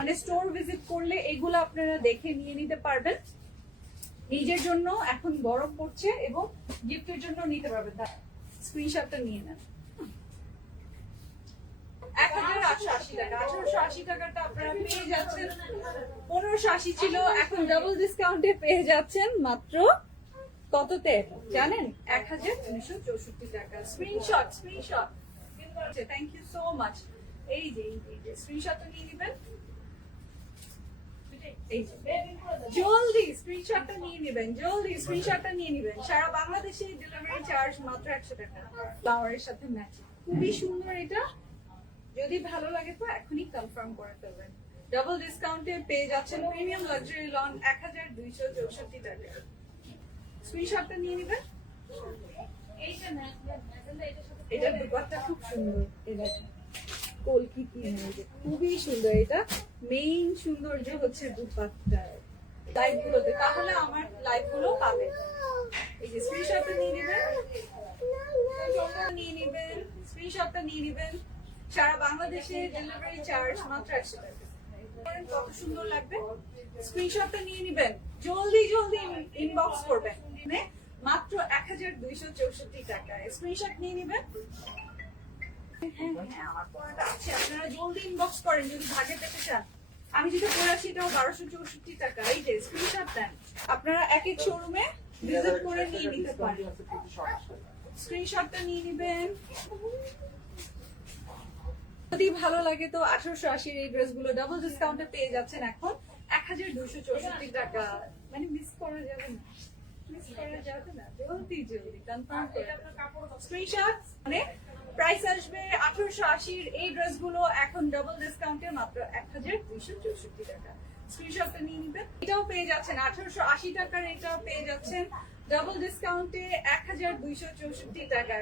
মানে store visit করলে এগুলো আপনারা দেখে নিয়ে নিতে পারবেন। নিজের জন্য এখন গরম পড়ছে এবং গিফটের জন্য নিতে পারবেন। স্ক্রিনশটটা নিয়ে নেন। 1880 টাকা, 1880 টাকাটা আপনারা পেয়ে যাচ্ছেন। 1580 ছিল, এখন ডাবল ডিসকাউন্টে পেয়ে যাচ্ছেন মাত্র কততে জানেন? 1264 টাকা। Screenshot thank you so much. এই যে স্ক্রিনশটটা নিয়ে নেবেন, জলদি স্ক্রিনশটটা নিয়ে নেবেন, জলদি স্ক্রিনশটটা নিয়ে নেবেন। সারা বাংলাদেশে ডেলিভারি চার্জ মাত্র 100 টাকা। ফ্লাওয়ারের সাথে ম্যাচ, খুবই সুন্দর এটা। যদি ভালো লাগে তো এখনই কনফার্ম করে ফেলবেন। ডাবল ডিসকাউন্টে পেয়ে যাচ্ছেন প্রিমিয়াম লাক্সারি লন 1264 টাকা। স্ক্রিনশটটা নিয়ে নেবেন। এটা দুপাট্টা খুব সুন্দর, এটা কলকি কি খুবই সুন্দর। এটা মেইন সৌন্দর্য হচ্ছে দুপাট্টা লাইভ গুলোতে, তাহলে আমার লাইভ গুলো পাবে। এই যে স্ক্রিনশটটা নিয়ে নেবেন, স্ক্রিনশটটা নিয়ে নেবেন। সারা বাংলাদেশে ডেলিভারি চার্জ মাত্র 100 টাকা। কত সুন্দর লাগবে, স্ক্রিনশটটা নিয়ে নেবেন, জলদি ইনবক্স করবেন। মাত্র 1264 টাকায় স্ক্রিনশট নিয়ে নেবেন। আমার পড়াটা আছে, আপনারা জলদি ইনবক্স করেন যদি ভাগে পেতে চান। আমি যেটা পড়ে আছি এটাও 1264 টাকা। এই যে স্ক্রিনশট দেন, আপনারা এক এক শোরুমে ভিজিট করে নিয়ে নিতে পারেন। স্ক্রিনশটটা নিয়ে নেবেন। যদি ভালো লাগে তো 1880 এই ড্রেসগুলো ডাবল ডিসকাউন্টে পেয়ে যাচ্ছেন এখন 1264 টাকা। মানে মিস করা যাবে না, জলদি কনফার্ম করে স্ক্রিনশট। মানে প্রাইস আসবে 1880 এই ড্রেসগুলো এখন ডাবল ডিসকাউন্টে মাত্র 1264 টাকা। স্ক্রিনশটটা নিয়ে নেবেন। এটাও পেয়ে যাচ্ছেন 1880 টাকার, এটাও পেয়ে যাচ্ছেন ডাবল ডিসকাউন্টে 1264 টাকা।